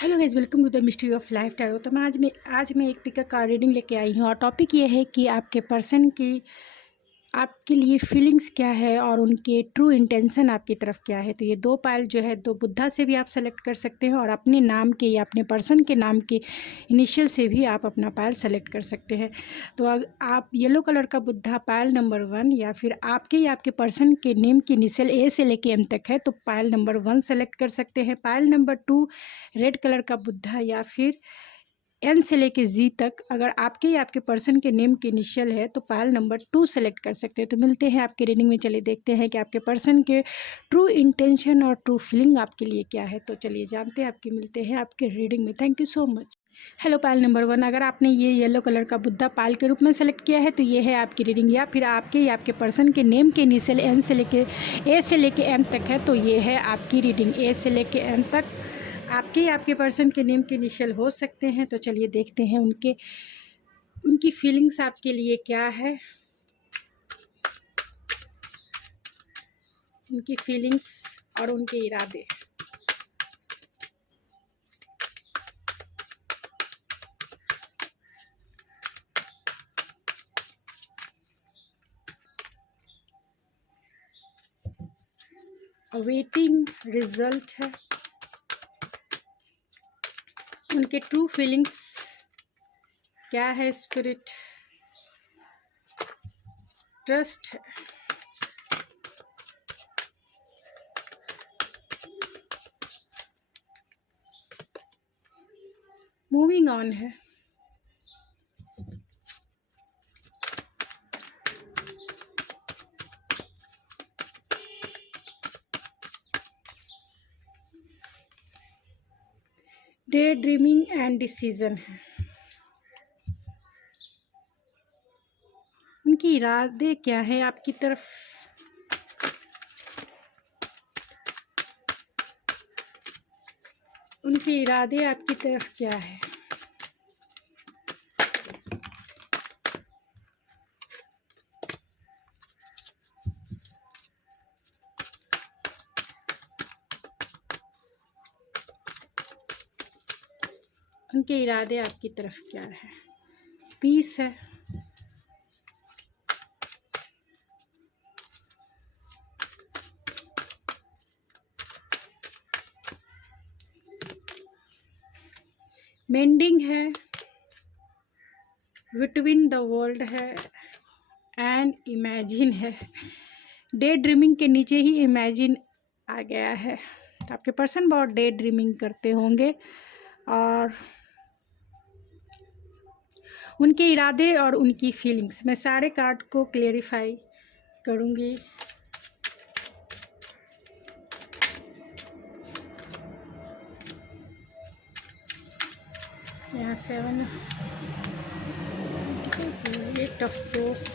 Hello guys, welcome to the mystery of life tarot. तो मैं एक पिक का रीडिंग लेके आई हूँ और टॉपिक ये है कि आपके पर्सन की आपके लिए फीलिंग्स क्या है और उनके ट्रू इंटेंशन आपकी तरफ क्या है। तो ये दो पायल जो है, दो बुद्धा से भी आप सेलेक्ट कर सकते हैं और अपने नाम के या अपने पर्सन के नाम के इनिशियल से भी आप अपना पायल सेलेक्ट कर सकते हैं। तो आप येलो कलर का बुद्धा पायल नंबर 1 या फिर आपके या आपके पर्सन के नेम की इनिशियल ए से लेके एम तक है तो पायल नंबर 1 सेलेक्ट कर सकते हैं। पायल नंबर 2 रेड कलर का बुद्धा या फिर एन से लेके जी तक अगर आपके या आपके पर्सन के नेम के इनिशियल है तो पायल नंबर 2 सेलेक्ट कर सकते हैं। तो मिलते हैं आपके रीडिंग में। चलिए देखते हैं कि आपके पर्सन के ट्रू इंटेंशन और ट्रू फीलिंग आपके लिए क्या है। तो चलिए जानते हैं आपकी, मिलते हैं आपके रीडिंग में। Thank you so much. Hello pile number 1, अगर आपने ये येलो कलर का बुद्धा पायल के रूप में सेलेक्ट किया है तो ये है आपकी रीडिंग। या फिर आपके या आपके पर्सन के नेम के इनिशियल एन से लेके ए से लेके एम तक है तो ये है आपकी रीडिंग। ए से लेके एम तक आपके या आपके पर्सन के नेम के इनिशियल हो सकते हैं। तो चलिए देखते हैं उनकी फीलिंग्स आपके लिए क्या है, उनकी फीलिंग्स और उनके इरादे। अवेटिंग रिजल्ट है। उनके ट्रू फीलिंग्स क्या है। स्पिरिट ट्रस्ट है। मूविंग ऑन है। डे ड्रीमिंग एंड डिसीजन है। उनके इरादे क्या है आपकी तरफ। उनके इरादे आपकी तरफ क्या है। उनके इरादे आपकी तरफ क्या है। पीस है। मेंडिंग है। बिटवीन द वर्ल्ड है एंड इमेजिन है। डे ड्रीमिंग के नीचे ही इमेजिन आ गया है। तो आपके पर्सन बहुत डे ड्रीमिंग करते होंगे और उनके इरादे और उनकी फीलिंग्स मैं सारे कार्ड को क्लेरिफाई करूँगी। यहाँ 7 8 ऑफ सोर्स।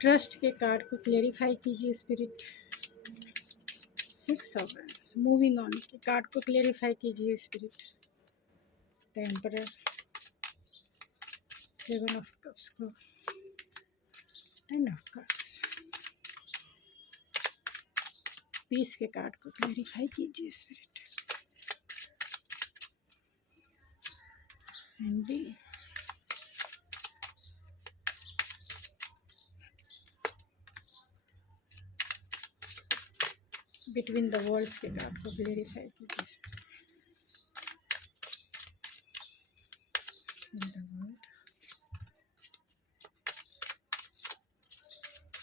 ट्रस्ट के कार्ड को क्लेरिफाई कीजिए spirit. 6 of wands. Moving on के कार्ड को क्लेरिफाई कीजिए spirit. The emperor. 7 of cups को 10 ऑफ कप्स। पीस के कार्ड को क्लेरिफाई कीजिए spirit. Ending. Between the worlds के कार्ड को क्लेरिफाई कीजिए।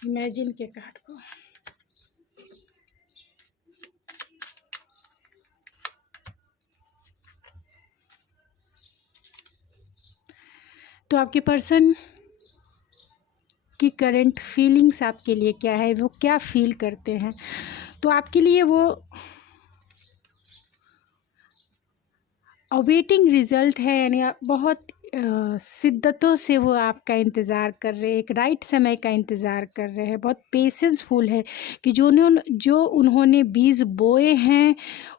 इमेजिन के कार्ड को तो आपके पर्सन की करंट फीलिंग्स आपके लिए क्या है, वो क्या फील करते हैं। तो आपके लिए वो अवेटिंग रिज़ल्ट है, यानी बहुत शिद्दतों से वो आपका इंतज़ार कर रहे हैं, एक राइट समय का इंतज़ार कर रहे हैं। बहुत पेशेंसफुल है कि जो उन्होंने बीज बोए हैं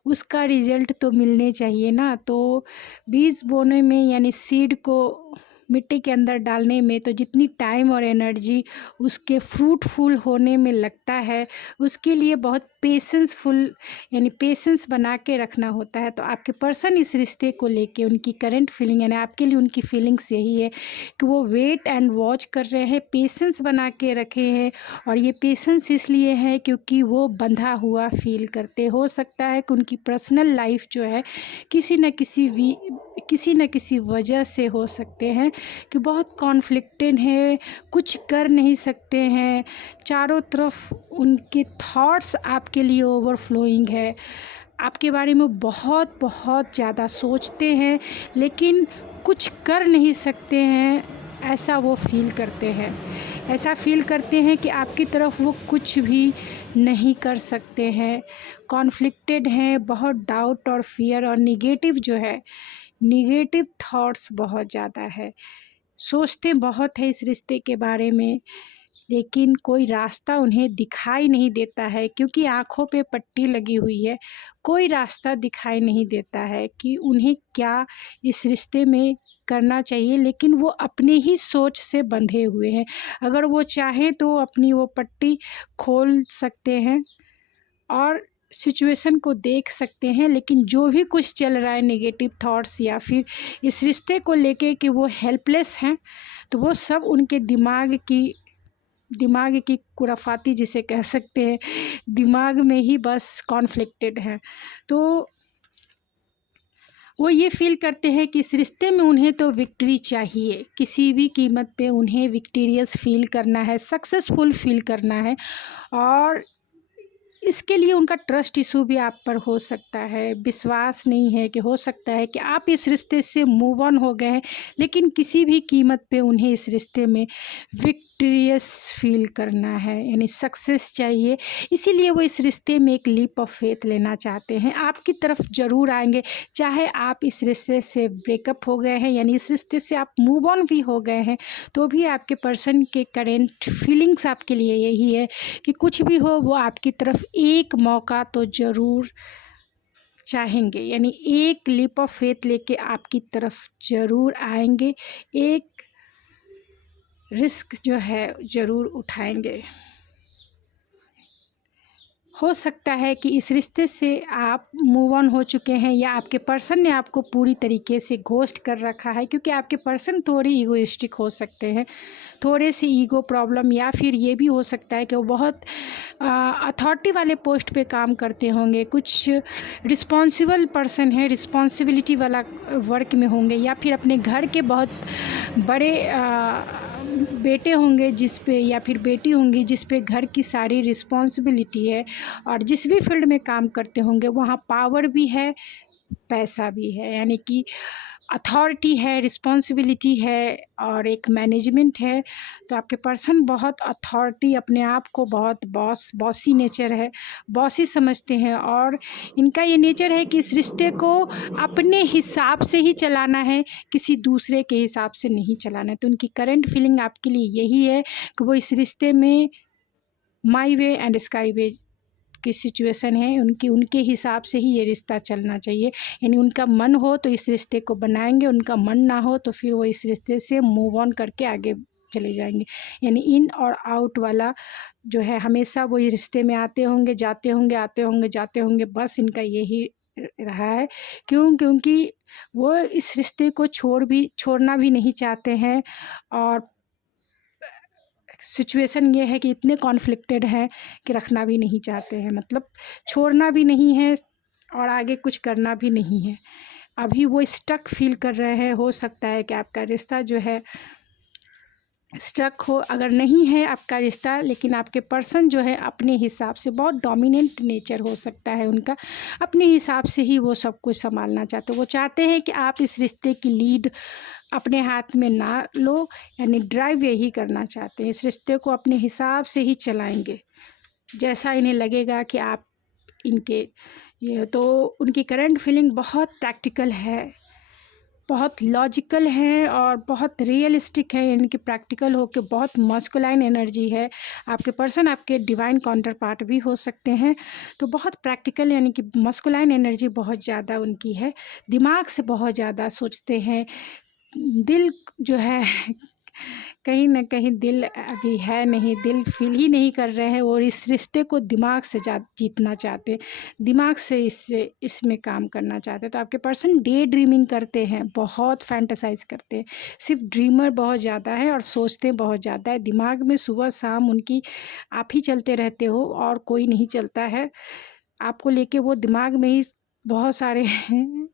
उसका रिज़ल्ट तो मिलने चाहिए ना। तो बीज बोने में यानी सीड को मिट्टी के अंदर डालने में तो जितनी टाइम और एनर्जी उसके फ्रूटफुल होने में लगता है, उसके लिए बहुत पेशेंसफुल यानी पेशेंस बना के रखना होता है। तो आपके पर्सन इस रिश्ते को लेके उनकी करंट फीलिंग यानी आपके लिए उनकी फीलिंग्स यही है कि वो वेट एंड वॉच कर रहे हैं, पेशेंस बना के रखे हैं। और ये पेशेंस इसलिए है क्योंकि वो बंधा हुआ फील करते। हो सकता है कि उनकी पर्सनल लाइफ जो है किसी न किसी वजह से हो सकते हैं कि बहुत कॉन्फ्लिक्टेड है, कुछ कर नहीं सकते हैं, चारों तरफ उनके थॉट्स आपके लिए ओवरफ्लोइंग है, आपके बारे में बहुत बहुत ज़्यादा सोचते हैं लेकिन कुछ कर नहीं सकते हैं, ऐसा वो फील करते हैं। ऐसा फील करते हैं कि आपकी तरफ वो कुछ भी नहीं कर सकते हैं, कॉन्फ्लिक्टेड हैं, बहुत डाउट और फियर और निगेटिव जो है, निगेटिव थॉट्स बहुत ज़्यादा है, सोचते बहुत है इस रिश्ते के बारे में लेकिन कोई रास्ता उन्हें दिखाई नहीं देता है क्योंकि आँखों पे पट्टी लगी हुई है। कोई रास्ता दिखाई नहीं देता है कि उन्हें क्या इस रिश्ते में करना चाहिए, लेकिन वो अपने ही सोच से बंधे हुए हैं। अगर वो चाहें तो अपनी वो पट्टी खोल सकते हैं और सिचुएशन को देख सकते हैं, लेकिन जो भी कुछ चल रहा है नेगेटिव थॉट्स या फिर इस रिश्ते को लेके कि वो हेल्पलेस हैं, तो वो सब उनके दिमाग की खुराफाती जिसे कह सकते हैं, दिमाग में ही बस कॉन्फ्लिक्टेड है। तो वो ये फ़ील करते हैं कि इस रिश्ते में उन्हें तो विक्ट्री चाहिए, किसी भी कीमत पे उन्हें विक्टोरियस फ़ील करना है, सक्सेसफुल फ़ील करना है। और इसके लिए उनका ट्रस्ट इशू भी आप पर हो सकता है, विश्वास नहीं है कि हो सकता है कि आप इस रिश्ते से मूव ऑन हो गए हैं, लेकिन किसी भी कीमत पे उन्हें इस रिश्ते में विक्टोरियस फील करना है, यानी सक्सेस चाहिए। इसीलिए वो इस रिश्ते में एक लीप ऑफ फेथ लेना चाहते हैं, आपकी तरफ ज़रूर आएंगे। चाहे आप इस रिश्ते से ब्रेकअप हो गए हैं यानी इस रिश्ते से आप मूव ऑन भी हो गए हैं, तो भी आपके पर्सन के करेंट फीलिंग्स आपके लिए यही है कि कुछ भी हो वो आपकी तरफ एक मौका तो ज़रूर चाहेंगे, यानी एक लीप ऑफ फेथ लेके आपकी तरफ ज़रूर आएंगे, एक रिस्क जो है ज़रूर उठाएंगे। हो सकता है कि इस रिश्ते से आप मूव ऑन हो चुके हैं या आपके पर्सन ने आपको पूरी तरीके से घोस्ट कर रखा है, क्योंकि आपके पर्सन थोड़े ईगोइस्टिक हो सकते हैं, थोड़े से ईगो प्रॉब्लम, या फिर ये भी हो सकता है कि वो बहुत अथॉरिटी वाले पोस्ट पे काम करते होंगे, कुछ रिस्पॉन्सिबल पर्सन है, रिस्पॉन्सिबिलिटी वाला वर्क में होंगे, या फिर अपने घर के बहुत बड़े बेटे होंगे जिस पे, या फिर बेटी होंगी जिस पे घर की सारी रिस्पॉन्सिबिलिटी है, और जिस भी फील्ड में काम करते होंगे वहाँ पावर भी है, पैसा भी है, यानी कि अथॉरिटी है, रिस्पॉन्सिबिलिटी है और एक मैनेजमेंट है। तो आपके पर्सन बहुत अथॉरिटी, अपने आप को बहुत बॉसी नेचर है, बॉसी समझते हैं, और इनका ये नेचर है कि इस रिश्ते को अपने हिसाब से ही चलाना है, किसी दूसरे के हिसाब से नहीं चलाना है। तो उनकी करंट फीलिंग आपके लिए यही है कि वो इस रिश्ते में माई वे एंड स्काई वे की सिचुएशन है, उनके हिसाब से ही ये रिश्ता चलना चाहिए। यानी उनका मन हो तो इस रिश्ते को बनाएंगे, उनका मन ना हो तो फिर वो इस रिश्ते से मूव ऑन करके आगे चले जाएंगे। यानी इन और आउट वाला जो है, हमेशा वो इस रिश्ते में आते होंगे, जाते होंगे, आते होंगे, जाते होंगे, बस इनका यही रहा है। क्योंकि वो इस रिश्ते को छोड़ना भी नहीं चाहते हैं, और सिचुएशन ये है कि इतने कॉन्फ्लिक्टेड हैं कि रखना भी नहीं चाहते हैं, मतलब छोड़ना भी नहीं है और आगे कुछ करना भी नहीं है। अभी वो स्टक फील कर रहे हैं। हो सकता है कि आपका रिश्ता जो है स्टक हो, अगर नहीं है आपका रिश्ता, लेकिन आपके पर्सन जो है अपने हिसाब से, बहुत डोमिनेंट नेचर हो सकता है उनका, अपने हिसाब से ही वो सब कुछ संभालना चाहते हैं। वो चाहते हैं कि आप इस रिश्ते की लीड अपने हाथ में ना लो, यानी ड्राइव यही करना चाहते हैं, इस रिश्ते को अपने हिसाब से ही चलाएंगे, जैसा इन्हें लगेगा कि आप इनके ये। तो उनकी करंट फीलिंग बहुत प्रैक्टिकल है, बहुत लॉजिकल है और बहुत रियलिस्टिक है, यानी कि प्रैक्टिकल हो के बहुत मस्कुलाइन एनर्जी है। आपके पर्सन आपके डिवाइन काउंटर पार्ट भी हो सकते हैं, तो बहुत प्रैक्टिकल यानी कि मस्कुलाइन एनर्जी बहुत ज़्यादा उनकी है, दिमाग से बहुत ज़्यादा सोचते हैं, दिल जो है कहीं न कहीं दिल अभी है नहीं, दिल फ़ील ही नहीं कर रहे हैं और इस रिश्ते को दिमाग से जीतना चाहते हैं, दिमाग से इसमें काम करना चाहते हैं। तो आपके पर्सन डे ड्रीमिंग करते हैं, बहुत फैंटेसाइज़ करते हैं, सिर्फ़ ड्रीमर बहुत ज़्यादा है और सोचते बहुत ज़्यादा है। दिमाग में सुबह-शाम उनकी आप ही चलते रहते हो और कोई नहीं चलता है। आपको लेके वो दिमाग में ही बहुत सारे हैं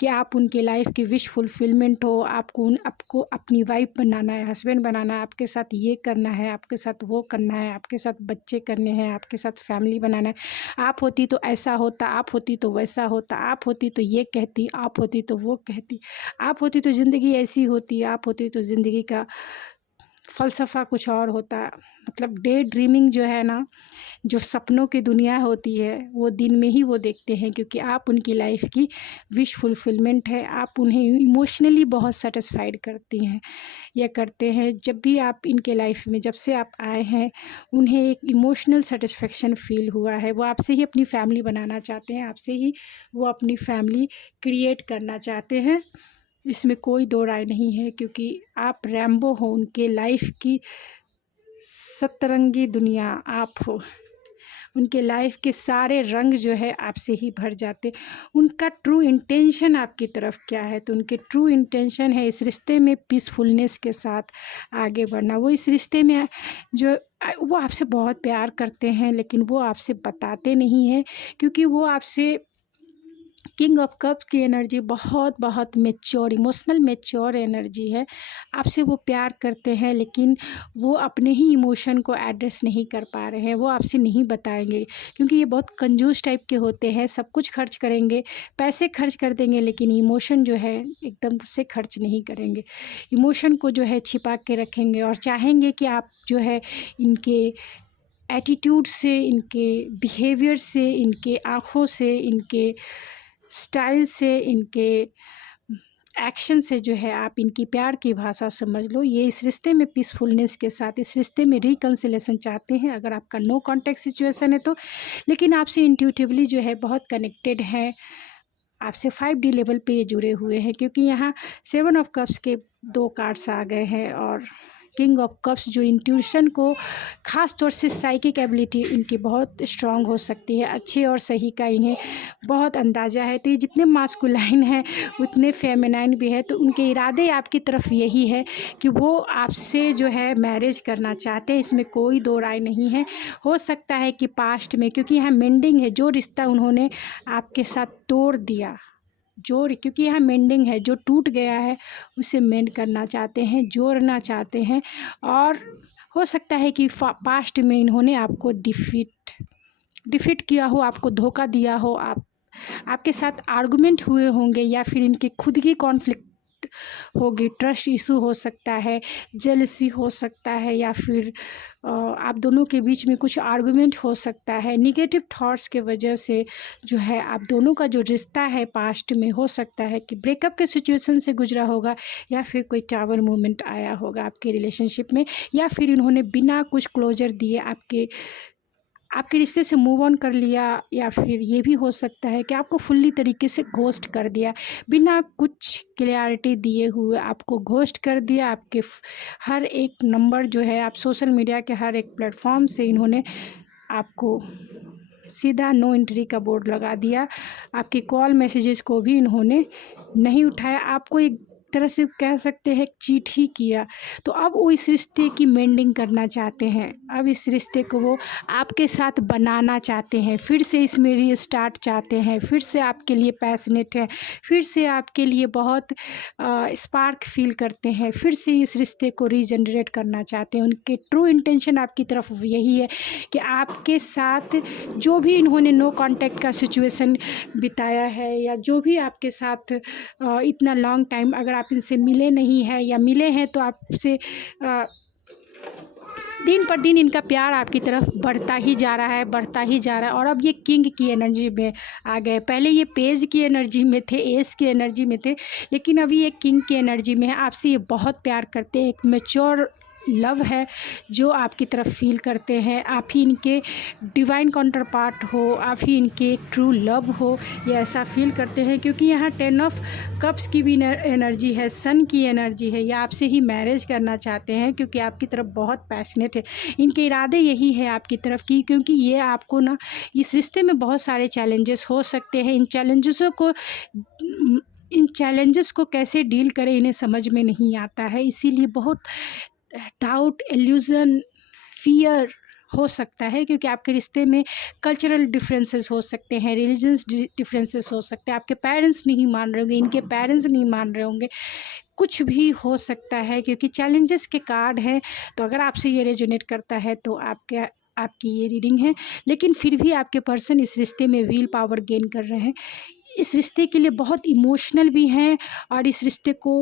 कि आप उनकी लाइफ की विश फुलफिलमेंट हो, आपको अपनी वाइफ बनाना है, हस्बैंड बनाना है, आपके साथ ये करना है, आपके साथ वो करना है, आपके साथ बच्चे करने हैं, आपके साथ फैमिली बनाना है। आप होती तो ऐसा होता, आप होती तो वैसा होता, आप होती तो ये कहती, आप होती तो वो कहती, आप होती तो ज़िंदगी ऐसी होती, आप होती तो ज़िंदगी का फ़लसफ़ा कुछ और होता। मतलब डे ड्रीमिंग जो है ना, जो सपनों की दुनिया होती है, वो दिन में ही वो देखते हैं, क्योंकि आप उनकी लाइफ की विश फुलफिलमेंट है। आप उन्हें इमोशनली बहुत सैटिस्फाइड करती हैं या करते हैं। जब भी आप इनके लाइफ में, जब से आप आए हैं, उन्हें एक इमोशनल सेटिस्फेक्शन फ़ील हुआ है। वो आपसे ही अपनी फैमिली बनाना चाहते हैं, आपसे ही वो अपनी फैमिली क्रिएट करना चाहते हैं। इसमें कोई दो राय नहीं है, क्योंकि आप रैम्बो हो, उनके लाइफ की सतरंगी दुनिया आप हो। उनके लाइफ के सारे रंग जो है आपसे ही भर जाते। उनका ट्रू इंटेंशन आपकी तरफ क्या है? तो उनके ट्रू इंटेंशन है इस रिश्ते में पीसफुलनेस के साथ आगे बढ़ना। वो इस रिश्ते में जो वो आपसे बहुत प्यार करते हैं, लेकिन वो आपसे बताते नहीं हैं, क्योंकि वो आपसे किंग ऑफ कप्स की एनर्जी बहुत मैच्योर, इमोशनल मैच्योर एनर्जी है। आपसे वो प्यार करते हैं, लेकिन वो अपने ही इमोशन को एड्रेस नहीं कर पा रहे हैं, वो आपसे नहीं बताएंगे, क्योंकि ये बहुत कंजूस टाइप के होते हैं। सब कुछ खर्च करेंगे, पैसे खर्च कर देंगे, लेकिन इमोशन जो है एकदम से खर्च नहीं करेंगे। इमोशन को जो है छिपा के रखेंगे और चाहेंगे कि आप जो है इनके एटीट्यूड से, इनके बिहेवियर से, इनके आँखों से, इनके स्टाइल से, इनके एक्शन से जो है आप इनकी प्यार की भाषा समझ लो। ये इस रिश्ते में पीसफुलनेस के साथ, इस रिश्ते में रिकन्सिलेशन चाहते हैं, अगर आपका नो कॉन्टैक्ट सिचुएशन है तो। लेकिन आपसे इंट्यूटिवली जो है बहुत कनेक्टेड हैं, आपसे 5D लेवल पे ये जुड़े हुए हैं, क्योंकि यहाँ 7 ऑफ कप्स के 2 कार्ड्स आ गए हैं और किंग ऑफ कप्स जो इंट्यूशन को, ख़ास तौर से साइकिक एबिलिटी इनकी बहुत स्ट्रांग हो सकती है। अच्छे और सही का इन्हें बहुत अंदाज़ा है। तो ये जितने मास्कुलाइन हैं उतने फेमिनाइन भी है। तो उनके इरादे आपकी तरफ यही है कि वो आपसे जो है मैरिज करना चाहते हैं, इसमें कोई दो राय नहीं है। हो सकता है कि पास्ट में, क्योंकि यहाँ मेंडिंग है, जो रिश्ता उन्होंने आपके साथ तोड़ दिया, क्योंकि यहाँ मेंडिंग है, जो टूट गया है उसे मेंड करना चाहते हैं, जोड़ना चाहते हैं। और हो सकता है कि पास्ट में इन्होंने आपको डिफीट किया हो, आपको धोखा दिया हो, आपके साथ आर्गुमेंट हुए होंगे, या फिर इनकी खुद की कॉन्फ्लिक्ट होगी, ट्रस्ट इशू हो सकता है, जेलसी हो सकता है, या फिर आप दोनों के बीच में कुछ आर्गुमेंट हो सकता है। निगेटिव थॉट्स के वजह से जो है आप दोनों का जो रिश्ता है पास्ट में, हो सकता है कि ब्रेकअप के सिचुएशन से गुजरा होगा, या फिर कोई टावर मोमेंट आया होगा आपके रिलेशनशिप में, या फिर इन्होंने बिना कुछ क्लोजर दिए आपके रिश्ते से मूव ऑन कर लिया, या फिर ये भी हो सकता है कि आपको फुल्ली तरीके से घोस्ट कर दिया, बिना कुछ क्लैरिटी दिए हुए आपको घोस्ट कर दिया। आपके हर एक नंबर जो है, आप सोशल मीडिया के हर एक प्लेटफॉर्म से इन्होंने आपको सीधा नो एंट्री का बोर्ड लगा दिया। आपकी कॉल मैसेजेस को भी इन्होंने नहीं उठाया, आपको एक तरह से कह सकते हैं चीट ही किया। तो अब वो इस रिश्ते की मेंडिंग करना चाहते हैं, अब इस रिश्ते को वो आपके साथ बनाना चाहते हैं, फिर से इसमें रीस्टार्ट चाहते हैं, फिर से आपके लिए पैशनेट है, फिर से आपके लिए बहुत स्पार्क फील करते हैं, फिर से इस रिश्ते को रीजनरेट करना चाहते हैं। उनके ट्रू इंटेंशन आपकी तरफ यही है कि आपके साथ जो भी इन्होंने नो कॉन्टैक्ट का सिचुएशन बिताया है, या जो भी आपके साथ इतना लॉन्ग टाइम अगर आप इनसे मिले नहीं हैं, या मिले हैं तो आपसे दिन पर दिन इनका प्यार आपकी तरफ बढ़ता ही जा रहा है। और अब ये किंग की एनर्जी में आ गए। पहले ये पेज की एनर्जी में थे, एस की एनर्जी में थे, लेकिन अभी ये किंग की एनर्जी में है। आपसे ये बहुत प्यार करते हैं, एक मैच्योर लव है जो आपकी तरफ फील करते हैं। आप ही इनके डिवाइन काउंटर पार्ट हो, आप ही इनके ट्रू लव हो, ये ऐसा फील करते हैं। क्योंकि यहाँ 10 ऑफ कप्स की भी एनर्जी है, सन की एनर्जी है। ये आपसे ही मैरिज करना चाहते हैं क्योंकि आपकी तरफ बहुत पैशनेट है। इनके इरादे यही है आपकी तरफ की, क्योंकि ये आपको ना इस रिश्ते में बहुत सारे चैलेंजेस हो सकते हैं। इन चैलेंजेस को कैसे डील करें इन्हें समझ में नहीं आता है। इसीलिए बहुत डाउट, इल्यूज़न, फियर हो सकता है, क्योंकि आपके रिश्ते में कल्चरल डिफरेंसेस हो सकते हैं, रिलीजन्स डिफरेंसेस हो सकते हैं। आपके पेरेंट्स नहीं मान रहे होंगे, इनके पेरेंट्स नहीं मान रहे होंगे, कुछ भी हो सकता है, क्योंकि चैलेंजेस के कार्ड हैं। तो अगर आपसे ये रेजोनेट करता है तो आपकी ये रीडिंग है। लेकिन फिर भी आपके पर्सन इस रिश्ते में विल पावर गेन कर रहे हैं। इस रिश्ते के लिए बहुत इमोशनल भी हैं और इस रिश्ते को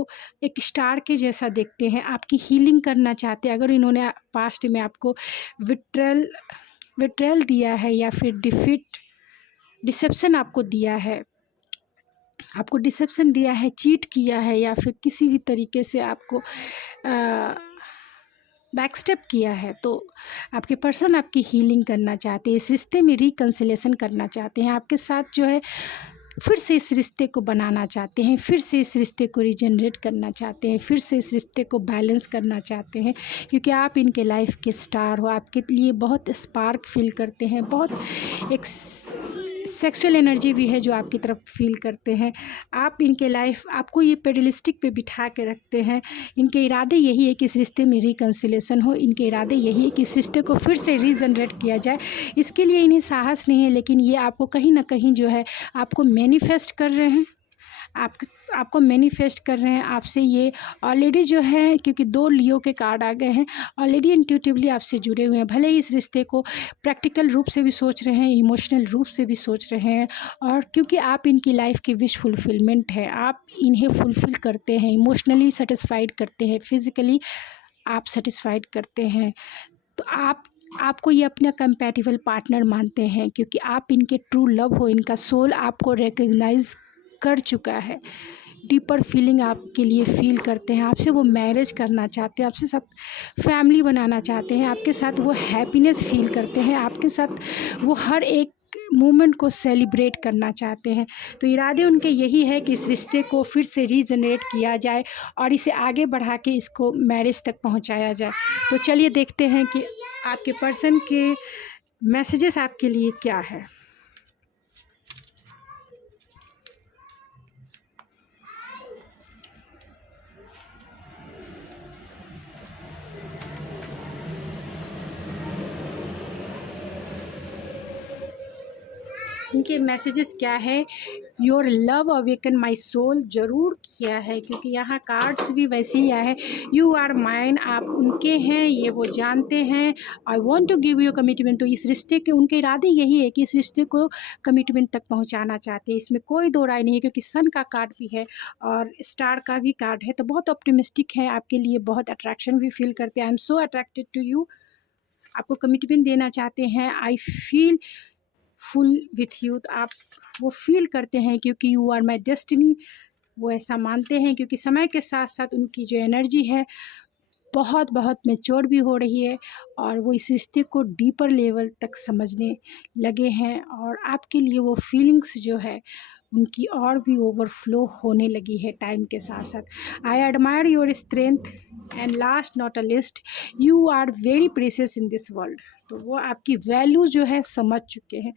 एक स्टार के जैसा देखते हैं। आपकी हीलिंग करना चाहते हैं। अगर इन्होंने पास्ट में आपको विट्रेल दिया है या फिर डिसेप्शन आपको दिया है, चीट किया है, या फिर किसी भी तरीके से आपको बैकस्टेप किया है, तो आपके पर्सन आपकी हीलिंग करना चाहते हैं। इस रिश्ते में रिकन्सिलेशन करना चाहते हैं। आपके साथ जो है फिर से इस रिश्ते को बनाना चाहते हैं, फिर से इस रिश्ते को रीजनरेट करना चाहते हैं, फिर से इस रिश्ते को बैलेंस करना चाहते हैं। क्योंकि आप इनके लाइफ के स्टार हो, आपके लिए बहुत स्पार्क फील करते हैं, बहुत एक सेक्सुअल एनर्जी भी है जो आपकी तरफ फील करते हैं। आप इनके लाइफ, आपको ये पेडलिस्टिक पे बिठा के रखते हैं। इनके इरादे यही है कि इस रिश्ते में रिकन्सिलेशन हो। इनके इरादे यही है कि इस रिश्ते को फिर से रीजनरेट किया जाए। इसके लिए इन्हें साहस नहीं है, लेकिन ये आपको कहीं ना कहीं जो है आपको मैनिफेस्ट कर रहे हैं। आपको मैनिफेस्ट कर रहे हैं आपसे। ये ऑलरेडी जो है, क्योंकि 2 लियो के कार्ड आ गए हैं, ऑलरेडी इंट्यूटिवली आपसे जुड़े हुए हैं। भले ही इस रिश्ते को प्रैक्टिकल रूप से भी सोच रहे हैं, इमोशनल रूप से भी सोच रहे हैं, और क्योंकि आप इनकी लाइफ की विश फुलफिलमेंट है। आप इन्हें फुलफिल करते हैं, इमोशनली सेटिस्फाइड करते हैं, फिज़िकली आप सेटिस्फाइड करते हैं। तो आपको ये अपना कंपैटिबल पार्टनर मानते हैं, क्योंकि आप इनके ट्रू लव हो। इनका सोल आपको रिकग्नाइज कर चुका है, डीपर फीलिंग आपके लिए फील करते हैं। आपसे वो मैरिज करना चाहते हैं, आपसे साथ फैमिली बनाना चाहते हैं, आपके साथ वो हैप्पीनेस फील करते हैं, आपके साथ वो हर एक मोमेंट को सेलिब्रेट करना चाहते हैं। तो इरादे उनके यही है कि इस रिश्ते को फिर से रीजनरेट किया जाए और इसे आगे बढ़ा के इसको मैरिज तक पहुंचाया जाए। तो चलिए देखते हैं कि आपके पर्सन के मैसेजेस आपके लिए क्या है। इनके मैसेजेस क्या है? Your love awaken my soul ज़रूर किया है, क्योंकि यहाँ कार्ड्स भी वैसे ही आए हैं। यू आर माइन, आप उनके हैं, ये वो जानते हैं। I want to give you commitment. तो इस रिश्ते के उनके इरादे यही है कि इस रिश्ते को कमिटमेंट तक पहुँचाना चाहते हैं। इसमें कोई दो राय नहीं है, क्योंकि सन का कार्ड भी है और स्टार का भी कार्ड है। तो बहुत ऑप्टिमिस्टिक है, आपके लिए बहुत अट्रैक्शन भी फील करते हैं। I am so attracted to you, आपको कमिटमेंट देना चाहते हैं। I feel full with you, आप वो फील करते हैं क्योंकि यू आर माई डेस्टिनी, वो ऐसा मानते हैं। क्योंकि समय के साथ साथ उनकी जो एनर्जी है बहुत बहुत मैच्योर भी हो रही है और वो इस रिश्ते को डीपर लेवल तक समझने लगे हैं, और आपके लिए वो फीलिंग्स जो है उनकी और भी ओवरफ्लो होने लगी है टाइम के साथ साथ। I admire your strength and last not a list, you are very precious in this world. तो वो आपकी वैल्यू जो है समझ चुके हैं।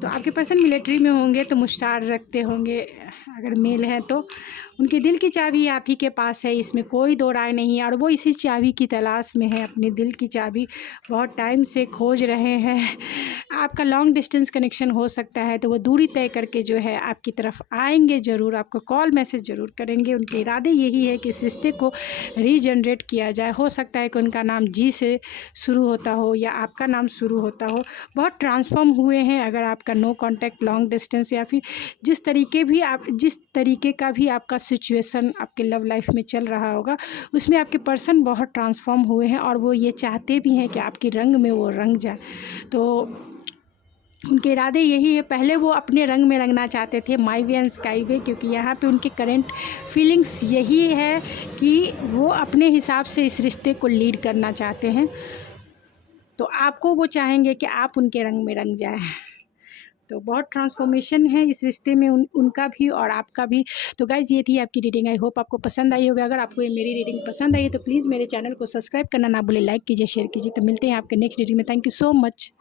तो आपके पर्सन मिलिट्री में होंगे तो मुस्टार रखते होंगे, अगर मेल हैं तो उनके दिल की चाबी आप ही के पास है, इसमें कोई दो राय नहीं है। और वो इसी चाबी की तलाश में है, अपने दिल की चाबी बहुत टाइम से खोज रहे हैं। आपका लॉन्ग डिस्टेंस कनेक्शन हो सकता है, तो वो दूरी तय करके जो है आपकी तरफ आएंगे ज़रूर, आपको कॉल मैसेज ज़रूर करेंगे। उनके इरादे यही है कि इस रिश्ते को रीजनरेट किया जाए। हो सकता है कि उनका नाम जी से शुरू होता हो या आपका नाम शुरू होता हो। बहुत ट्रांसफॉर्म हुए हैं। अगर आपका नो कांटेक्ट, लॉन्ग डिस्टेंस, या फिर जिस तरीके का भी आपका सिचुएशन आपके लव लाइफ में चल रहा होगा, उसमें आपके पर्सन बहुत ट्रांसफॉर्म हुए हैं और वो ये चाहते भी हैं कि आपके रंग में वो रंग जाए। तो उनके इरादे यही है, पहले वो अपने रंग में रंगना चाहते थे, माई वे एंड स्काई वे, क्योंकि यहाँ पे उनके करंट फीलिंग्स यही है कि वो अपने हिसाब से इस रिश्ते को लीड करना चाहते हैं। तो आपको वो चाहेंगे कि आप उनके रंग में रंग जाएं। तो बहुत ट्रांसफॉर्मेशन है इस रिश्ते में उनका भी और आपका भी। तो गाइज़, ये थी आपकी रीडिंग। आई होप आपको पसंद आई होगी। अगर आपको ये मेरी रीडिंग पसंद आई है तो प्लीज़ मेरे चैनल को सब्सक्राइब करना ना भूलें, लाइक कीजिए, शेयर कीजिए। तो मिलते हैं आपके नेक्स्ट रीडिंग में। Thank you so much.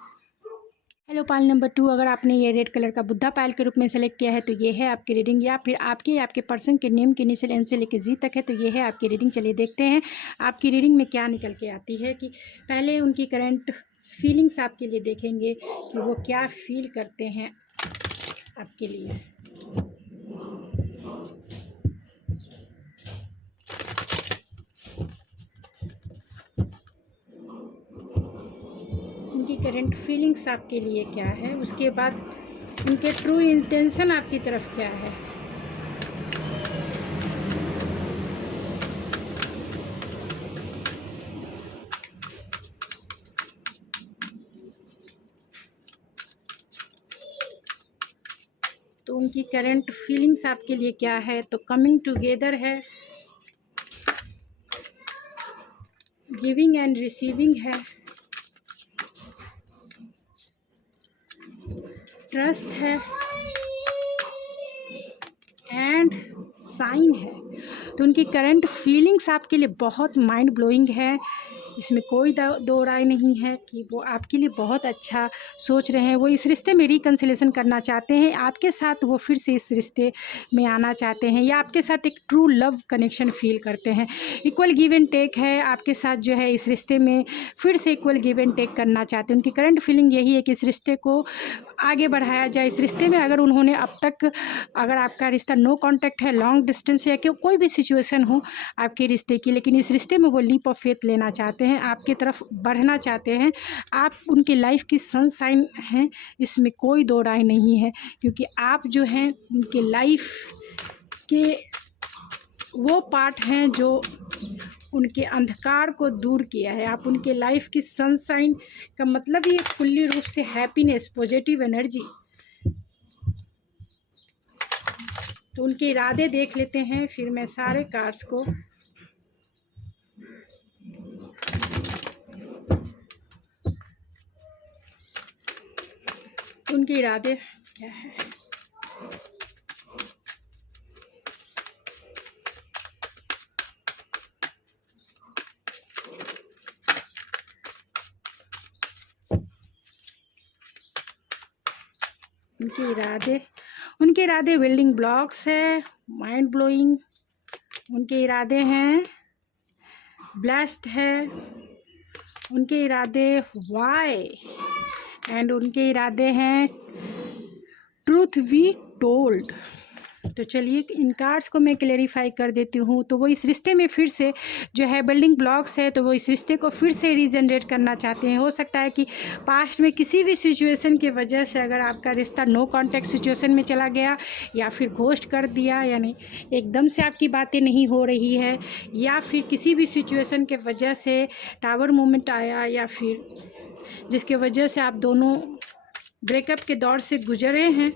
Hello Pal number 2, अगर आपने ये रेड कलर का बुद्धा पायल के रूप में सेलेक्ट किया है तो ये है आपकी रीडिंग, या फिर आपके पर्सन के नेम के इनिशियल एन से लेकर जी तक है तो ये है आपकी रीडिंग। चलिए देखते हैं आपकी रीडिंग में क्या निकल के आती है। कि पहले उनकी करंट फीलिंग्स आपके लिए देखेंगे कि वो क्या फील करते हैं आपके लिए। उनकी करंट फीलिंग्स आपके लिए क्या है, उसके बाद उनके ट्रू इंटेंशन आपकी तरफ क्या है। तो उनकी करंट फीलिंग्स आपके लिए क्या है, तो कमिंग टुगेदर है, गिविंग एंड रिसीविंग है, ट्रस्ट है एंड साइन है। तो उनकी करंट फीलिंग्स आपके लिए बहुत माइंड ब्लोइंग है, इसमें कोई दो राय नहीं है कि वो आपके लिए बहुत अच्छा सोच रहे हैं। वो इस रिश्ते में रिकन्सिलेशन करना चाहते हैं आपके साथ, वो फिर से इस रिश्ते में आना चाहते हैं या आपके साथ एक ट्रू लव कनेक्शन फील करते हैं। इक्वल गिव एंड टेक है आपके साथ जो है, इस रिश्ते में फिर से इक्वल गिव एंड टेक करना चाहते हैं। उनकी करंट फीलिंग यही है कि इस रिश्ते को आगे बढ़ाया जाए। इस रिश्ते में अगर उन्होंने अब तक, अगर आपका रिश्ता नो कॉन्टैक्ट है, लॉन्ग डिस्टेंस है, कि कोई भी सिचुएशन हो आपके रिश्ते की, लेकिन इस रिश्ते में वो लीप ऑफ फेथ लेना चाहते हैं, आपकी तरफ बढ़ना चाहते हैं। आप उनकी लाइफ की सनशाइन हैं, इसमें कोई दो राय नहीं है, क्योंकि आप जो हैं उनके लाइफ के वो पार्ट हैं जो उनके अंधकार को दूर किया है। आप उनके लाइफ की सनशाइन का मतलब ही एक फुल्ली रूप से हैप्पीनेस, पॉजिटिव एनर्जी। तो उनके इरादे देख लेते हैं, फिर मैं सारे कार्ड्स को उनके इरादे क्या है। उनके इरादे बिल्डिंग ब्लॉक्स है, माइंड ब्लोइंग। उनके इरादे हैं ब्लेस्ड है, उनके इरादे वाई, एंड उनके इरादे हैं ट्रूथ वी टोल्ड। तो चलिए इन कार्ड्स को मैं क्लेरिफाई कर देती हूँ। तो वो इस रिश्ते में फिर से जो है बिल्डिंग ब्लॉक्स है, तो वो इस रिश्ते को फिर से रीजनरेट करना चाहते हैं। हो सकता है कि पास्ट में किसी भी सिचुएशन की वजह से अगर आपका रिश्ता नो कॉन्टैक्ट सिचुएशन में चला गया, या फिर घोस्ट कर दिया, यानी एकदम से आपकी बातें नहीं हो रही है, या फिर किसी भी सिचुएशन के वजह से टावर मोमेंट आया, या फिर जिसके वजह से आप दोनों ब्रेकअप के दौर से गुजरे हैं,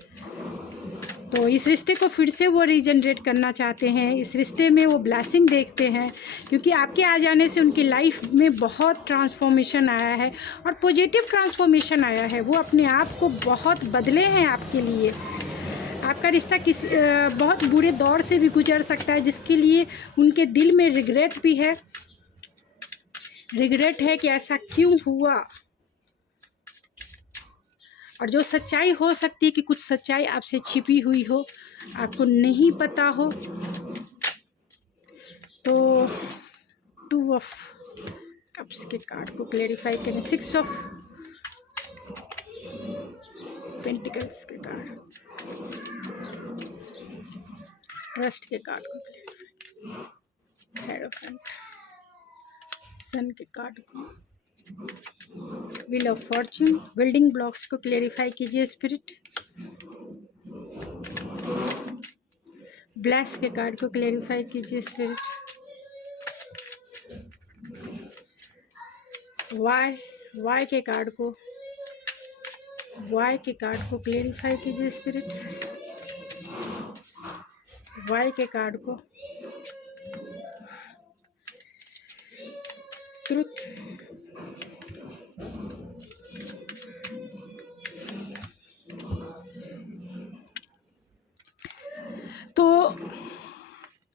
तो इस रिश्ते को फिर से वो रीजनरेट करना चाहते हैं। इस रिश्ते में वो ब्लेसिंग देखते हैं, क्योंकि आपके आ जाने से उनकी लाइफ में बहुत ट्रांसफॉर्मेशन आया है और पॉजिटिव ट्रांसफॉर्मेशन आया है। वो अपने आप को बहुत बदले हैं आपके लिए। आपका रिश्ता बहुत बुरे दौर से भी गुजर सकता है, जिसके लिए उनके दिल में रिग्रेट भी है। रिग्रेट है कि ऐसा क्यों हुआ, और जो सच्चाई हो सकती है कि कुछ सच्चाई आपसे छिपी हुई हो, आपको नहीं पता हो। तो 2 ऑफ कप्स के कार्ड को क्लेरिफाई करें, 6 ऑफ पेंटिकल्स के कार्ड, ट्रस्ट के कार्ड को क्लेरिफाई, हेरोफेंट, सन के कार्ड को, wheel of Fortune, building blocks को क्लेरिफाई कीजिए स्पिरिट। ब्लेस के कार्ड को क्लेरिफाई कीजिए स्पिरिट। वाई के कार्ड को क्लेरिफाई कीजिए स्पिरिट। वाई के कार्ड को ट्रुथ। तो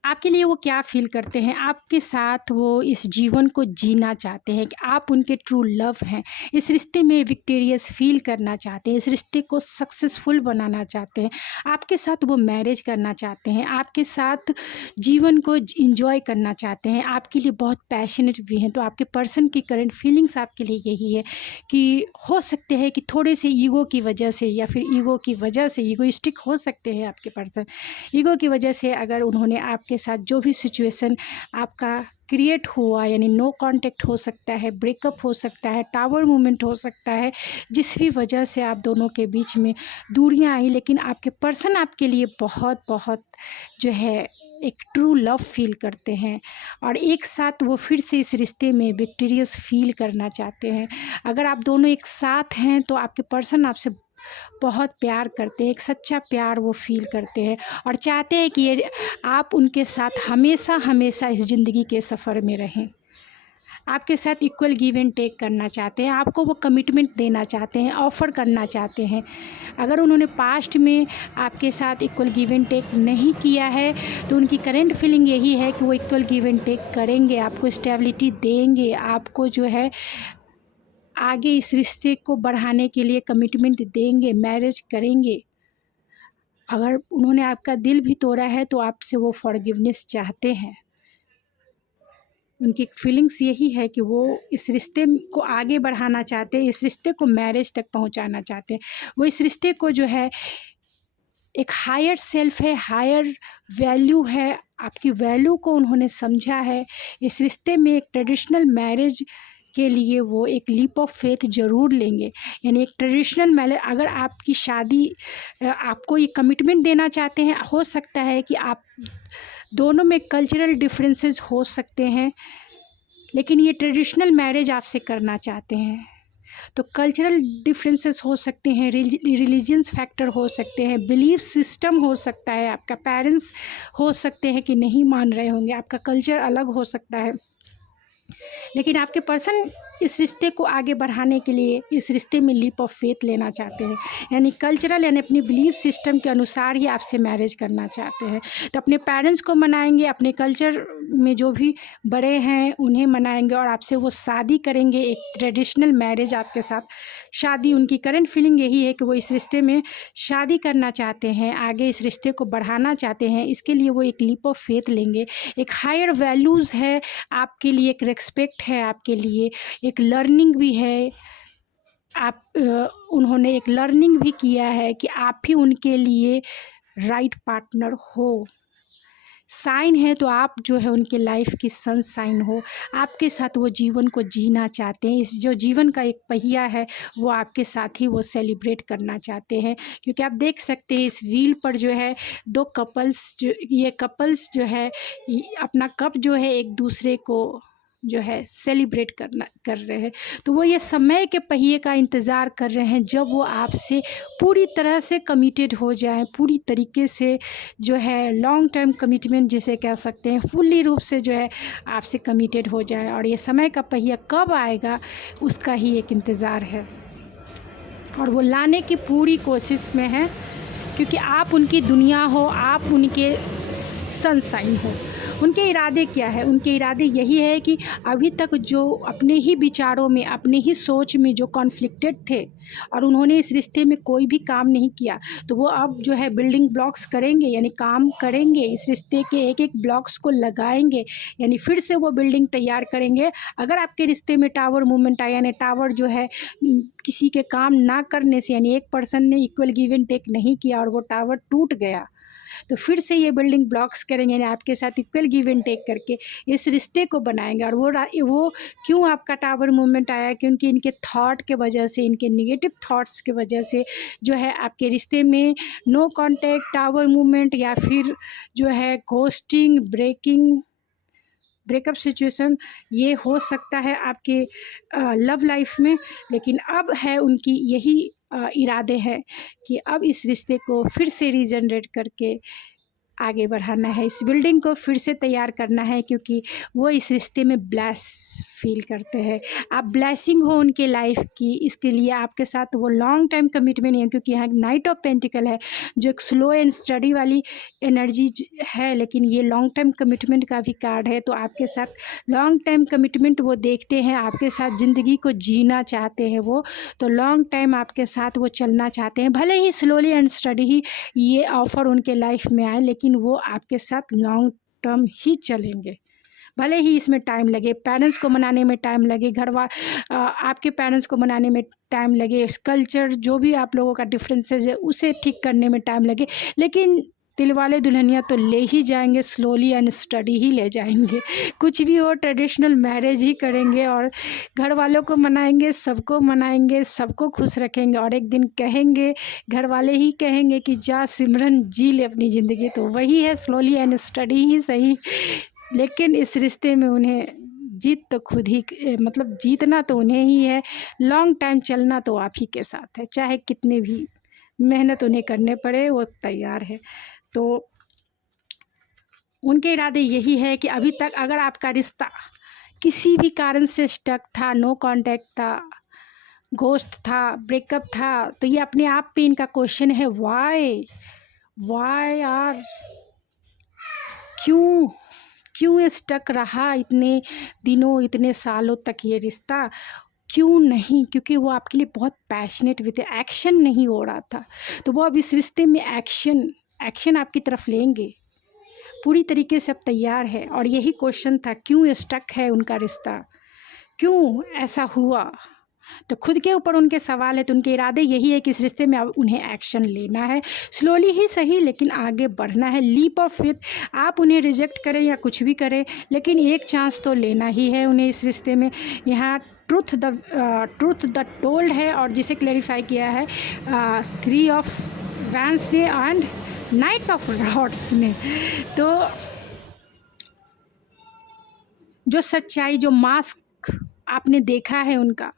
आपके लिए वो क्या फ़ील करते हैं, आपके साथ वो इस जीवन को जीना चाहते हैं कि आप उनके ट्रू लव हैं, इस रिश्ते में विक्टोरियस फ़ील करना चाहते हैं, इस रिश्ते को सक्सेसफुल बनाना चाहते हैं, आपके साथ वो मैरिज करना चाहते हैं, आपके साथ जीवन को इंजॉय करना चाहते हैं, आपके लिए बहुत पैशनेट भी हैं। तो आपके पर्सन की करंट फीलिंग्स आपके लिए यही है कि हो सकते हैं कि थोड़े से ईगो की वजह से या फिर ईगो की वजह से ईगोइस्टिक हो सकते हैं आपके पर्सन। ईगो की वजह से अगर उन्होंने आपके साथ जो भी सिचुएशन आपका क्रिएट हुआ, यानी नो कांटेक्ट हो सकता है, ब्रेकअप हो सकता है, टावर मूवमेंट हो सकता है, जिस भी वजह से आप दोनों के बीच में दूरियां आई, लेकिन आपके पर्सन आपके लिए बहुत बहुत जो है एक ट्रू लव फील करते हैं और एक साथ वो फिर से इस रिश्ते में विक्टोरियस फील करना चाहते हैं। अगर आप दोनों एक साथ हैं तो आपके पर्सन आपसे बहुत प्यार करते हैं, एक सच्चा प्यार वो फील करते हैं और चाहते हैं कि ये आप उनके साथ हमेशा हमेशा इस ज़िंदगी के सफ़र में रहें। आपके साथ इक्वल गिव एंड टेक करना चाहते हैं, आपको वो कमिटमेंट देना चाहते हैं, ऑफ़र करना चाहते हैं। अगर उन्होंने पास्ट में आपके साथ इक्वल गिव एंड टेक नहीं किया है तो उनकी करंट फीलिंग यही है कि वो इक्वल गिव एंड टेक करेंगे, आपको स्टेबिलिटी देंगे, आपको जो है आगे इस रिश्ते को बढ़ाने के लिए कमिटमेंट देंगे, मैरिज करेंगे। अगर उन्होंने आपका दिल भी तोड़ा है तो आपसे वो फॉरगिवनेस चाहते हैं। उनकी फीलिंग्स यही है कि वो इस रिश्ते को आगे बढ़ाना चाहते हैं, इस रिश्ते को मैरिज तक पहुंचाना चाहते हैं। वो इस रिश्ते को जो है एक हायर सेल्फ है, हायर वैल्यू है, आपकी वैल्यू को उन्होंने समझा है। इस रिश्ते में एक ट्रेडिशनल मैरिज के लिए वो एक लीप ऑफ फेथ ज़रूर लेंगे, यानी एक ट्रेडिशनल मैरिज। अगर आपकी शादी आपको ये कमिटमेंट देना चाहते हैं, हो सकता है कि आप दोनों में कल्चरल डिफरेंसेस हो सकते हैं, लेकिन ये ट्रेडिशनल मैरिज आपसे करना चाहते हैं। तो कल्चरल डिफरेंसेस हो सकते हैं, रिलीजियस फैक्टर हो सकते हैं, बिलीफ सिस्टम हो सकता है, आपका पेरेंट्स हो सकते हैं कि नहीं मान रहे होंगे, आपका कल्चर अलग हो सकता है, लेकिन आपके पर्सन इस रिश्ते को आगे बढ़ाने के लिए इस रिश्ते में लीप ऑफ फेथ लेना चाहते हैं, यानी कल्चरल यानी अपनी बिलीफ सिस्टम के अनुसार ही आपसे मैरिज करना चाहते हैं। तो अपने पेरेंट्स को मनाएंगे, अपने कल्चर में जो भी बड़े हैं उन्हें मनाएंगे और आपसे वो शादी करेंगे, एक ट्रेडिशनल मैरिज आपके साथ शादी। उनकी करंट फीलिंग यही है कि वो इस रिश्ते में शादी करना चाहते हैं, आगे इस रिश्ते को बढ़ाना चाहते हैं। इसके लिए वो एक लीप ऑफ फेथ लेंगे, एक हायर वैल्यूज़ है आपके लिए, एक रेस्पेक्ट है आपके लिए, एक लर्निंग भी है। उन्होंने एक लर्निंग भी किया है कि आप ही उनके लिए राइट पार्टनर हो। साइन है तो आप जो है उनके लाइफ की सनसाइन हो, आपके साथ वो जीवन को जीना चाहते हैं। इस जो जीवन का एक पहिया है वो आपके साथ ही वो सेलिब्रेट करना चाहते हैं, क्योंकि आप देख सकते हैं इस व्हील पर जो है दो कपल्स, जो ये कपल्स जो है अपना कप जो है एक दूसरे को जो है सेलिब्रेट कर रहे हैं। तो वो ये समय के पहिए का इंतज़ार कर रहे हैं जब वो आपसे पूरी तरह से कमिटेड हो जाए, पूरी तरीके से जो है लॉन्ग टर्म कमिटमेंट जिसे कह सकते हैं, फुल्ली रूप से जो है आपसे कमिटेड हो जाए। और ये समय का पहिया कब आएगा उसका ही एक इंतज़ार है और वो लाने की पूरी कोशिश में है, क्योंकि आप उनकी दुनिया हो, आप उनके सनसाइन हो। उनके इरादे क्या है? उनके इरादे यही है कि अभी तक जो अपने ही विचारों में, अपने ही सोच में जो कॉन्फ्लिक्टेड थे और उन्होंने इस रिश्ते में कोई भी काम नहीं किया, तो वो अब जो है बिल्डिंग ब्लॉक्स करेंगे, यानी काम करेंगे, इस रिश्ते के एक एक ब्लॉक्स को लगाएंगे, यानी फिर से वो बिल्डिंग तैयार करेंगे। अगर आपके रिश्ते में टावर मूवमेंट आया, यानी टावर जो है किसी के काम ना करने से, यानी एक पर्सन ने इक्वल गिव एंड टेक नहीं किया और वो टावर टूट गया, तो फिर से ये बिल्डिंग ब्लॉक्स करेंगे, यानी आपके साथ इक्वल गिव एंड टेक करके इस रिश्ते को बनाएंगे। और वो क्यों आपका टावर मूवमेंट आया, क्योंकि इनके थॉट के वजह से, इनके निगेटिव थॉट्स के वजह से जो है आपके रिश्ते में नो कॉन्टैक्ट, टावर मूवमेंट, या फिर जो है घोस्टिंग, ब्रेकअप सिचुएशन ये हो सकता है आपके लव लाइफ में। लेकिन अब है उनकी यही इरादे हैं कि अब इस रिश्ते को फिर से रीजनरेट करके आगे बढ़ाना है, इस बिल्डिंग को फिर से तैयार करना है, क्योंकि वो इस रिश्ते में ब्लेस फील करते हैं। आप ब्लेसिंग हो उनके लाइफ की, इसके लिए आपके साथ वो लॉन्ग टाइम कमिटमेंट नहीं है, क्योंकि यहाँ नाइट ऑफ पेंटिकल है जो एक स्लो एंड स्टडी वाली एनर्जी है, लेकिन ये लॉन्ग टाइम कमिटमेंट का भी कार्ड है। तो आपके साथ लॉन्ग टाइम कमिटमेंट वो देखते हैं, आपके साथ ज़िंदगी को जीना चाहते हैं वो, तो लॉन्ग टाइम आपके साथ वो चलना चाहते हैं। भले ही स्लोली एंड स्टडी ही ये ऑफ़र उनके लाइफ में आए, लेकिन वो आपके साथ लॉन्ग टर्म ही चलेंगे। भले ही इसमें टाइम लगे, पेरेंट्स को मनाने में टाइम लगे, आपके पेरेंट्स को मनाने में टाइम लगे, कल्चर जो भी आप लोगों का डिफरेंसेस है उसे ठीक करने में टाइम लगे, लेकिन दिलवाले दुल्हनिया तो ले ही जाएंगे, स्लोली एंड स्टडी ही ले जाएंगे। कुछ भी हो ट्रेडिशनल मैरिज ही करेंगे और घर वालों को मनाएंगे, सबको खुश रखेंगे, और एक दिन कहेंगे, घर वाले ही कहेंगे कि जा सिमरन जी ले अपनी ज़िंदगी। तो वही है, स्लोली एंड स्टडी ही सही, लेकिन इस रिश्ते में उन्हें जीत तो खुद ही, मतलब जीतना तो उन्हें ही है, लॉन्ग टाइम चलना तो आप ही के साथ है, चाहे कितने भी मेहनत उन्हें करने पड़े वो तैयार है। तो उनके इरादे यही है कि अभी तक अगर आपका रिश्ता किसी भी कारण से स्टक था, नो कांटेक्ट था, घोस्ट था, ब्रेकअप था, तो ये अपने आप पे इनका क्वेश्चन है, वाई यार, क्यों स्टक रहा इतने दिनों, इतने सालों तक ये रिश्ता, क्यों नहीं? क्योंकि वो आपके लिए बहुत पैशनेट भी थे, एक्शन नहीं हो रहा था। तो वो अब इस रिश्ते में एक्शन आपकी तरफ लेंगे, पूरी तरीके से अब तैयार है। और यही क्वेश्चन था, क्यों स्टक है उनका रिश्ता, क्यों ऐसा हुआ? तो खुद के ऊपर उनके सवाल है। तो उनके इरादे यही है कि इस रिश्ते में अब उन्हें एक्शन लेना है, स्लोली ही सही लेकिन आगे बढ़ना है। लीप ऑफ फेथ, आप उन्हें रिजेक्ट करें या कुछ भी करें, लेकिन एक चांस तो लेना ही है उन्हें इस रिश्ते में। यहाँ ट्रूथ द टोल्ड है, और जिसे क्लेरिफाई किया है 3 ऑफ वैंस ने एंड नाइट ऑफ रॉड्स ने। तो जो सच्चाई, जो मास्क आपने देखा है उनका,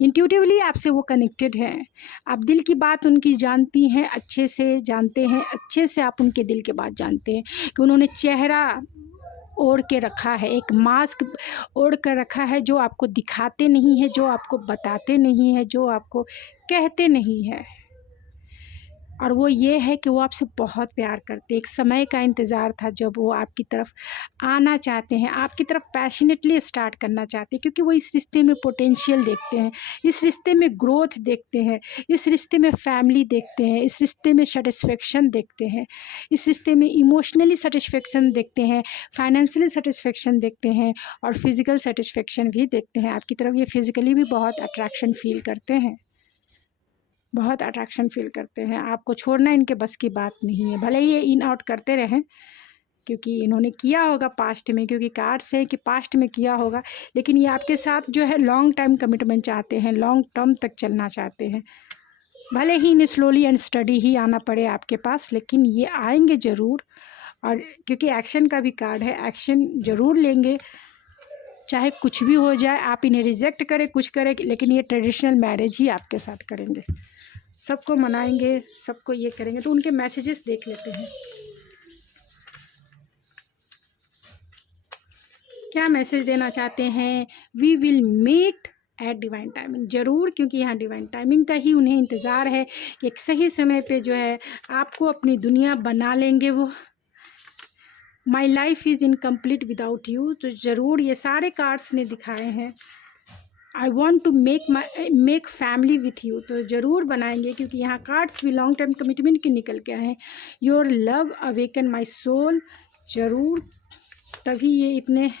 इंट्यूटिवली आपसे वो कनेक्टेड हैं, आप दिल की बात उनकी जानती हैं, अच्छे से जानते हैं, अच्छे से आप उनके दिल की बात जानते हैं कि उन्होंने चेहरा ओढ़ के रखा है, एक मास्क ओढ़ कर रखा है, जो आपको दिखाते नहीं है, जो आपको बताते नहीं है, जो आपको कहते नहीं है। और वो ये है कि वो आपसे बहुत प्यार करते हैं। एक समय का इंतज़ार था जब वो आपकी तरफ आना चाहते हैं, आपकी तरफ पैशनेटली स्टार्ट करना चाहते हैं, क्योंकि वो इस रिश्ते में पोटेंशियल देखते हैं, इस रिश्ते में ग्रोथ देखते हैं, इस रिश्ते में फैमिली देखते हैं, इस रिश्ते में सेटिस्फेक्शन देखते हैं, इस रिश्ते में इमोशनली सेटिस्फेक्शन देखते हैं, फाइनेंशियली सेटिस्फेक्शन देखते हैं, और फिज़िकल सेटिस्फेक्शन भी देखते हैं। आपकी तरफ ये फिज़िकली भी बहुत अट्रैक्शन फील करते हैं, बहुत अट्रैक्शन फील करते हैं। आपको छोड़ना इनके बस की बात नहीं है, भले ही ये इन आउट करते रहें, क्योंकि इन्होंने किया होगा पास्ट में, क्योंकि कार्ड्स है कि पास्ट में किया होगा, लेकिन ये आपके साथ जो है लॉन्ग टाइम कमिटमेंट चाहते हैं, लॉन्ग टर्म तक चलना चाहते हैं। भले ही इन्हें स्लोली एंड स्टडी ही आना पड़े आपके पास, लेकिन ये आएंगे ज़रूर। और क्योंकि एक्शन का भी कार्ड है, एक्शन ज़रूर लेंगे, चाहे कुछ भी हो जाए, आप इन्हें रिजेक्ट करें, कुछ करें, लेकिन ये ट्रेडिशनल मैरिज ही आपके साथ करेंगे, सबको मनाएंगे, सबको ये करेंगे। तो उनके मैसेजेस देख लेते हैं, क्या मैसेज देना चाहते हैं। We will meet at divine timing, ज़रूर, क्योंकि यहाँ डिवाइन टाइमिंग का ही उन्हें इंतज़ार है कि एक सही समय पे जो है आपको अपनी दुनिया बना लेंगे वो। My life is incomplete without you, तो ज़रूर ये सारे कार्ड्स ने दिखाए हैं। I want to make family with you, तो ज़रूर बनाएंगे, क्योंकि यहाँ कार्ड्स भी लॉन्ग टर्म कमिटमेंट के निकल के आए हैं। Your love awaken my soul, ज़रूर, तभी ये इतने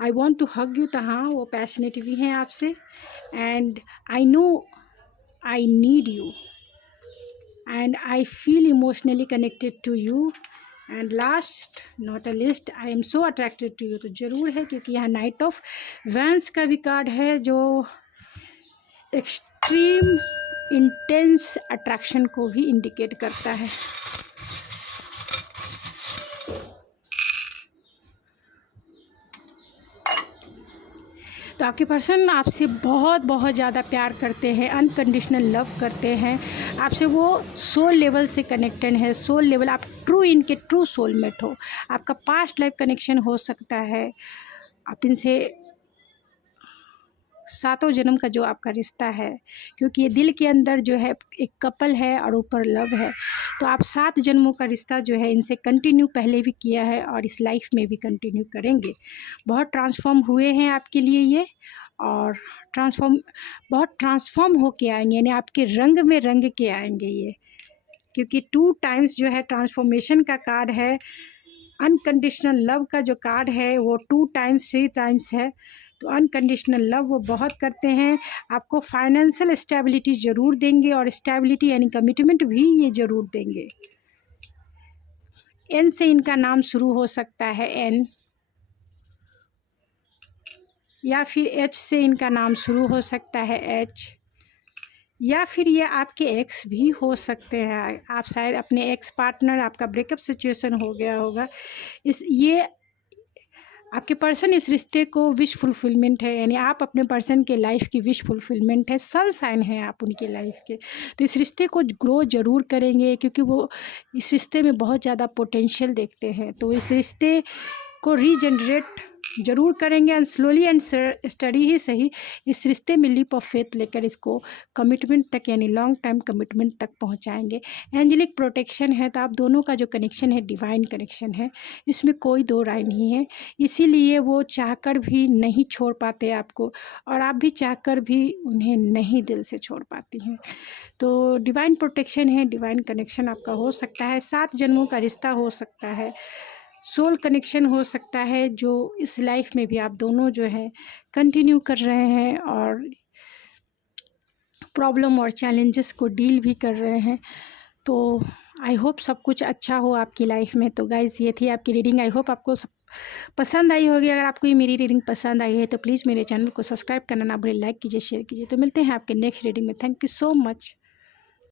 I want to hug you, तो हाँ वो पैशनेट भी हैं आपसे। And I know I need you, and I feel emotionally connected to you, and last not a least I am so attracted to you। तो ज़रूर है, क्योंकि यहाँ नाइट ऑफ वैंस का भी कार्ड है जो एक्सट्रीम इंटेंस अट्रैक्शन को भी इंडिकेट करता है। तो आपके पर्सन आपसे बहुत बहुत ज़्यादा प्यार करते हैं, अनकंडीशनल लव करते हैं आपसे। वो सोल लेवल से कनेक्टेड है, सोल लेवल। आप इनके ट्रू सोलमेट हो। आपका पास्ट लाइफ कनेक्शन हो सकता है। आप इनसे 7 जन्म का जो आपका रिश्ता है, क्योंकि ये दिल के अंदर जो है एक कपल है और ऊपर लव है। तो आप 7 जन्मों का रिश्ता जो है इनसे कंटिन्यू पहले भी किया है और इस लाइफ में भी कंटिन्यू करेंगे। बहुत ट्रांसफॉर्म हुए हैं आपके लिए ये, और बहुत ट्रांसफॉर्म होके आएंगे, यानी आपके रंग में रंग के आएंगे ये, क्योंकि 2 टाइम्स जो है ट्रांसफॉर्मेशन का कार्ड है। अनकंडीशनल लव का जो कार्ड है वो 2 टाइम्स 3 टाइम्स है। तो अनकंडीशनल लव वो बहुत करते हैं। आपको फाइनेंशियल स्टेबिलिटी ज़रूर देंगे, और स्टेबिलिटी यानी कमिटमेंट भी ये ज़रूर देंगे। एन से इनका नाम शुरू हो सकता है, एन, या फिर एच से इनका नाम शुरू हो सकता है, एच, या फिर ये आपके एक्स भी हो सकते हैं। आप शायद अपने एक्स पार्टनर, आपका ब्रेकअप सिचुएशन हो गया होगा, ये आपके पर्सन इस रिश्ते को विश फुलफिलमेंट है, यानी आप अपने पर्सन के लाइफ की विश फुलफिलमेंट है, सनशाइन है आप उनकी लाइफ के। तो इस रिश्ते को ग्रो ज़रूर करेंगे, क्योंकि वो इस रिश्ते में बहुत ज़्यादा पोटेंशियल देखते हैं। तो इस रिश्ते को रीजनरेट ज़रूर करेंगे, एंड स्लोली एंड स्टडी ही सही इस रिश्ते में लीप ऑफ फेथ लेकर इसको कमिटमेंट तक, यानी लॉन्ग टाइम कमिटमेंट तक पहुंचाएंगे। एंजेलिक प्रोटेक्शन है, तो आप दोनों का जो कनेक्शन है डिवाइन कनेक्शन है, इसमें कोई दो राय नहीं है। इसीलिए वो चाहकर भी नहीं छोड़ पाते आपको, और आप भी चाहकर भी उन्हें नहीं दिल से छोड़ पाती हैं। तो डिवाइन प्रोटेक्शन है, डिवाइन कनेक्शन आपका हो सकता है, 7 जन्मों का रिश्ता हो सकता है, सोल कनेक्शन हो सकता है, जो इस लाइफ में भी आप दोनों जो है कंटिन्यू कर रहे हैं और प्रॉब्लम और चैलेंजेस को डील भी कर रहे हैं। तो आई होप सब कुछ अच्छा हो आपकी लाइफ में। तो गाइज़ ये थी आपकी रीडिंग। आई होप आपको सब पसंद आई होगी। अगर आपको ये मेरी रीडिंग पसंद आई है तो प्लीज़ मेरे चैनल को सब्सक्राइब करना ना भूलें, लाइक कीजिए, शेयर कीजिए। तो मिलते हैं आपके नेक्स्ट रीडिंग में। Thank you so much.